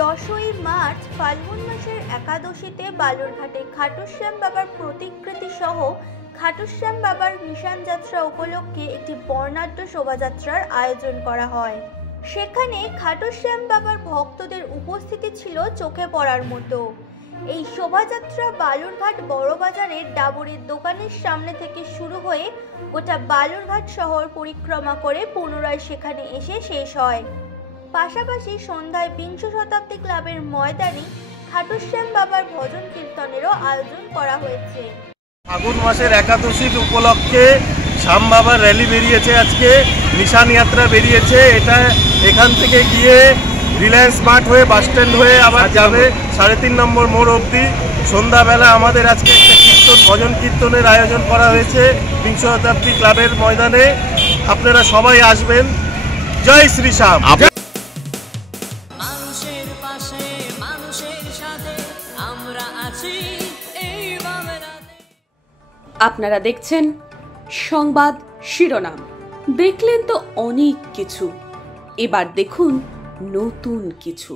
10ই March ফাল্গুন মাসের একাদশীতে বালুরঘাটে খাটুশ্যাম বাবার প্রতিকৃতি সহ খাটুশ্যাম বাবার নিশান যাত্রা উপলক্ষে একটি বর্ণাঢ্য শোভাযাত্রার আয়োজন করা হয়। সেখানে খাটুশ্যাম বাবার ভক্তদের উপস্থিতি ছিল চোখে পড়ার মতো। এই শোভাযাত্রা বালুরঘাট বড়বাজারের ডাবরের দোকানের সামনে থেকে শুরু হয়ে গোটা বালুরঘাট শহর পরিক্রমা করে পুনরায় সেখানে এসে শেষ হয়। পাশাপাশি সন্ধ্যায় বিংশ শতাব্দী ক্লাবের ময়দানে খাটুশ্যাম বাবার ভজন কীর্তনেরও আয়োজন করা হয়েছে। ফাগুন মাসের একাদশীর উপলক্ষে শ্যাম বাবার র্যালি বেরিয়েছে, আজকে নিশান যাত্রা বেরিয়েছে। এটা এখান থেকে গিয়ে রিলায়েন্স মার্ট হয়ে বাস স্ট্যান্ড হয়ে আবার যাবে 3.5 নম্বর মোড় অবধি। সন্ধ্যাবেলা আমাদের আজকে একটা ভজন কীর্তনের আয়োজন করা হয়েছে বিংশ শতাব্দী ক্লাবের ময়দানে। আপনারা সবাই আসবেন। জয় শ্রী শ্যাম। আপনারা দেখছেন সংবাদ শিরোনাম। দেখলেন তো অনেক কিছু, এবার দেখুন নতুন কিছু।